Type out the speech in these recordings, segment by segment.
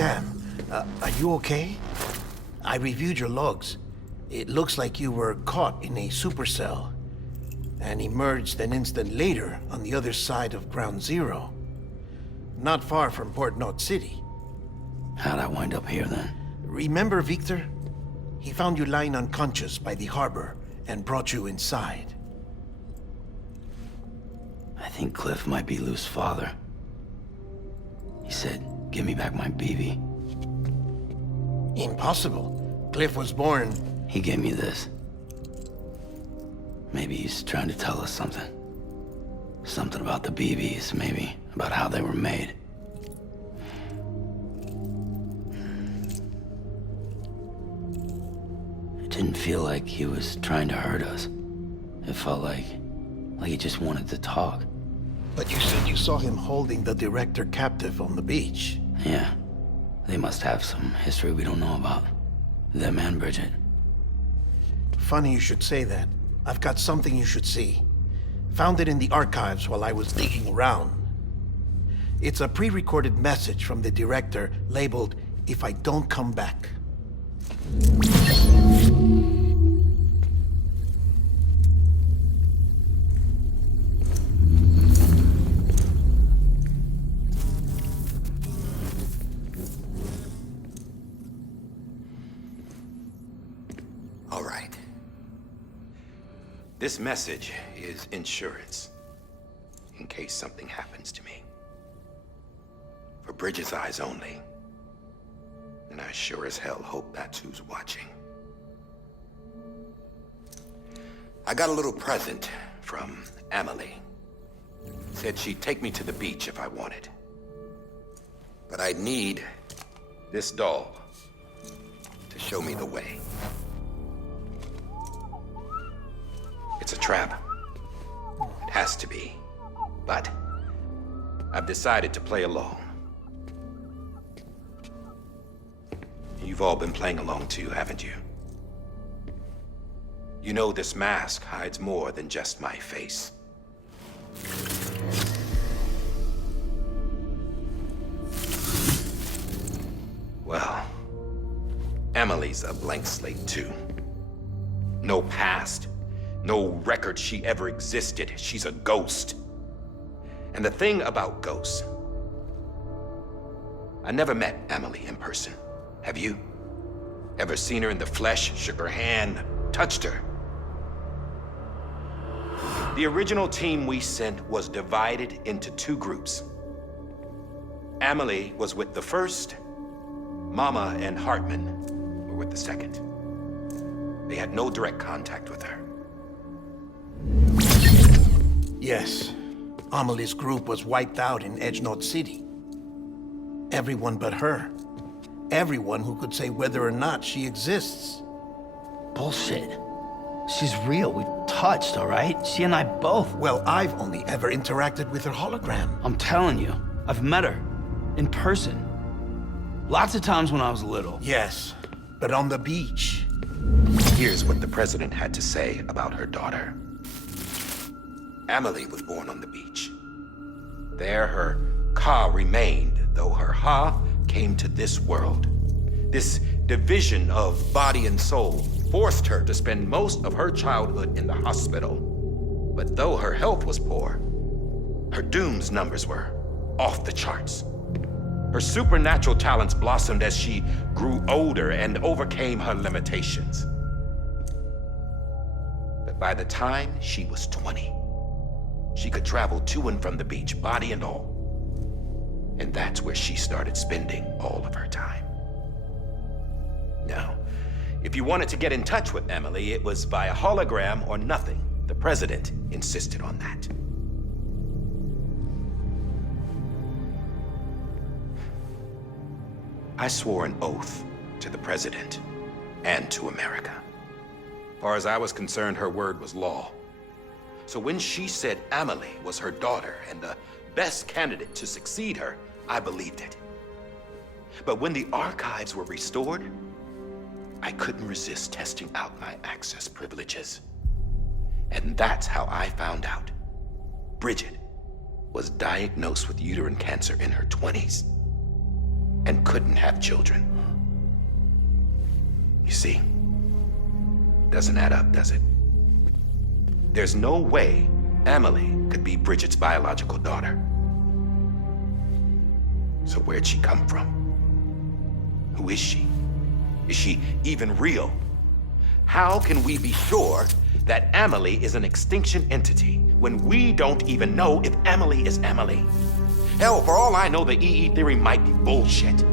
Sam, are you okay? I reviewed your logs. It looks like you were caught in a supercell and emerged an instant later on the other side of Ground Zero. Not far from Port Knot City. How'd I wind up here then? Remember Victor? He found you lying unconscious by the harbor and brought you inside. I think Cliff might be Lou's father. He said, give me back my BB. Impossible. Cliff was born... He gave me this. Maybe he's trying to tell us something. Something about the BBs, maybe. About how they were made. It didn't feel like he was trying to hurt us. It felt like he just wanted to talk. But you said you saw him holding the director captive on the beach. Yeah. They must have some history we don't know about. Them and Bridget. Funny you should say that. I've got something you should see. Found it in the archives while I was digging around. It's a pre-recorded message from the director labeled, "If I don't come back." All right. This message is insurance, in case something happens to me. For Bridget's eyes only. And I sure as hell hope that's who's watching. I got a little present from Emily. Said she'd take me to the beach if I wanted. But I'd need this doll to show me the way. It's a trap. It has to be. But I've decided to play along. You've all been playing along too, haven't you? You know this mask hides more than just my face. Well, Emily's a blank slate too. No past. No record she ever existed. She's a ghost. And the thing about ghosts, I never met Emily in person. Have you? Ever seen her in the flesh, shook her hand, touched her? The original team we sent was divided into two groups. Emily was with the first. Mama and Hartman were with the second. They had no direct contact with her. Yes. Amelie's group was wiped out in Edge Knot City. Everyone but her. Everyone who could say whether or not she exists. Bullshit. She's real. We've touched, all right? She and I both. Well, I've only ever interacted with her hologram. I'm telling you, I've met her. In person. Lots of times when I was little. Yes, but on the beach. Here's what the president had to say about her daughter. Emily was born on the beach. There her Ka remained, though her Ha came to this world. This division of body and soul forced her to spend most of her childhood in the hospital. But though her health was poor, her Doom's numbers were off the charts. Her supernatural talents blossomed as she grew older and overcame her limitations. But by the time she was 20, she could travel to and from the beach, body and all. And that's where she started spending all of her time. Now, if you wanted to get in touch with Emily, it was via hologram or nothing. The president insisted on that. I swore an oath to the president and to America. As far as I was concerned, her word was law. So when she said Emily was her daughter and the best candidate to succeed her, I believed it. But when the archives were restored, I couldn't resist testing out my access privileges. And that's how I found out Bridget was diagnosed with uterine cancer in her 20s. and couldn't have children. You see, doesn't add up, does it? There's no way Amelie could be Bridget's biological daughter. So where'd she come from? Who is she? Is she even real? How can we be sure that Amelie is an extinction entity when we don't even know if Amelie is Amelie? Hell, for all I know, the EE theory might be bullshit.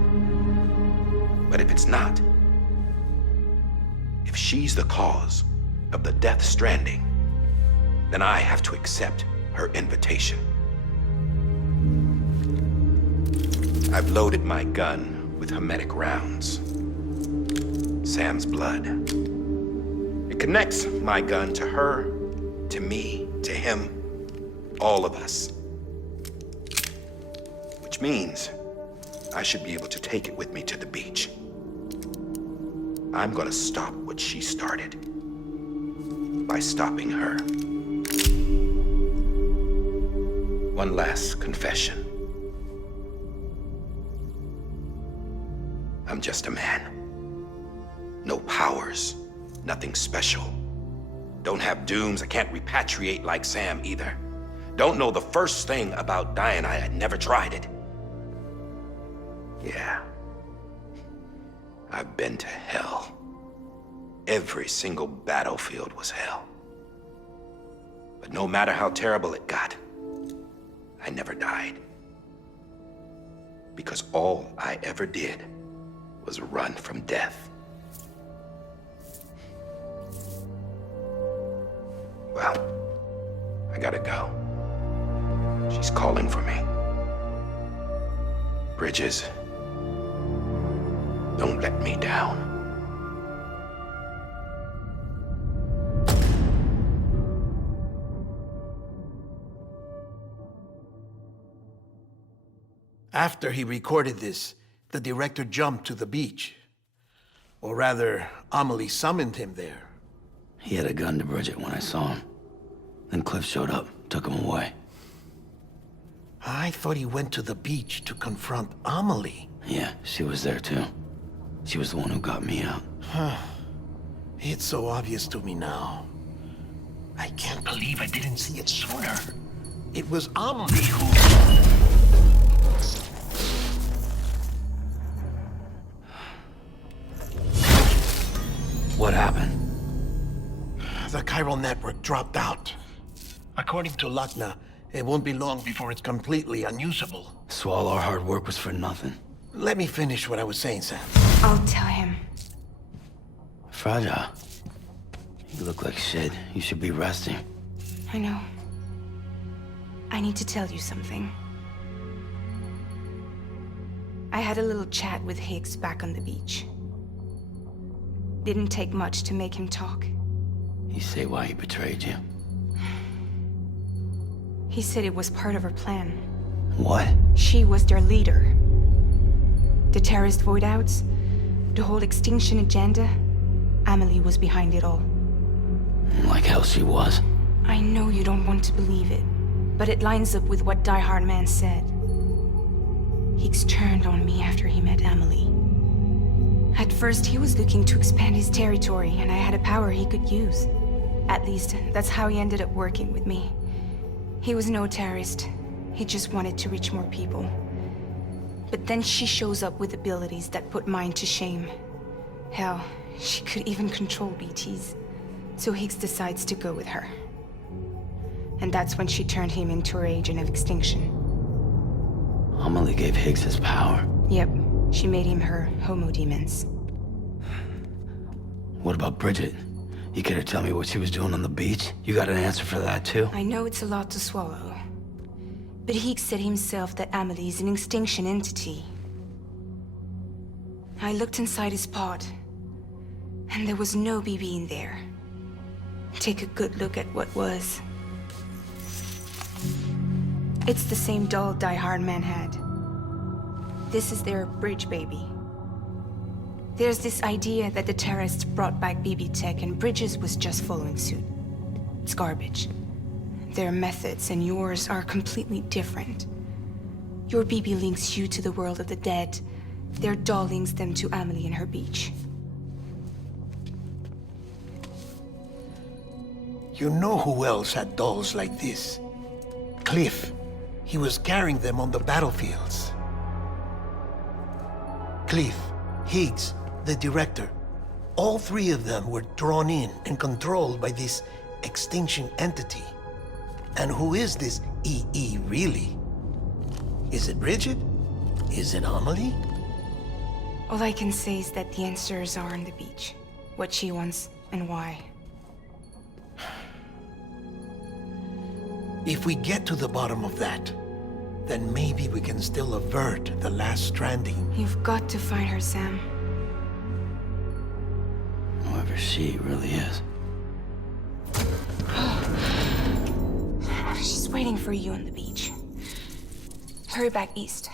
But if it's not, if she's the cause of the death stranding, then I have to accept her invitation. I've loaded my gun with hermetic rounds. Sam's blood. It connects my gun to her, to me, to him, all of us. Which means I should be able to take it with me to the beach. I'm gonna stop what she started by stopping her. One last confession. I'm just a man. No powers, nothing special. Don't have dooms, I can't repatriate like Sam either. Don't know the first thing about dying, I had never tried it. Yeah. I've been to hell. Every single battlefield was hell. But no matter how terrible it got, I never died. Because all I ever did was run from death. Well, I gotta go. She's calling for me. Bridges, don't let me down. After he recorded this, the director jumped to the beach. Or rather, Amelie summoned him there. He had a gun to Bridget when I saw him. Then Cliff showed up, took him away. I thought he went to the beach to confront Amelie. Yeah, she was there too. She was the one who got me out. It's so obvious to me now. I can't believe I didn't see it sooner. It was Amelie who... What happened? The chiral network dropped out. According to Lakna, it won't be long before it's completely unusable. So all our hard work was for nothing. Let me finish what I was saying, Sam. I'll tell him. Fragile. You look like shit. You should be resting. I know. I need to tell you something. I had a little chat with Higgs back on the beach. Didn't take much to make him talk. You say why he betrayed you? He said it was part of her plan. What? She was their leader. The terrorist voidouts, the whole extinction agenda, Amelie was behind it all. Like hell she was. I know you don't want to believe it, but it lines up with what Die Hard Man said. Higgs turned on me after he met Amelie. At first, he was looking to expand his territory, and I had a power he could use. At least, that's how he ended up working with me. He was no terrorist. He just wanted to reach more people. But then she shows up with abilities that put mine to shame. Hell, she could even control BTs. So Higgs decides to go with her. And that's when she turned him into her agent of extinction. Amelie gave Higgs his power. Yep, she made him her homo demons. What about Bridget? You care to tell me what she was doing on the beach? You got an answer for that too? I know it's a lot to swallow. But Higgs said himself that Amelie is an extinction entity. I looked inside his pod, and there was no BB in there. Take a good look at what was. It's the same doll Die Hard Man had. This is their bridge baby. There's this idea that the terrorists brought back BB tech and Bridges was just following suit. It's garbage. Their methods and yours are completely different. Your BB links you to the world of the dead, Their doll links them to Amelie and her beach. You know who else had dolls like this? Cliff. He was carrying them on the battlefields. Cliff, Higgs, the director. All three of them were drawn in and controlled by this extinction entity. And who is this EE really? Is it Bridget? Is it Amelie? All I can say is that the answers are on the beach. What she wants and why. If we get to the bottom of that, then maybe we can still avert the last stranding. You've got to find her, Sam. Whoever she really is. She's waiting for you on the beach. Hurry back east.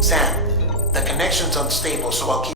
Sam, the connection's unstable, so I'll keep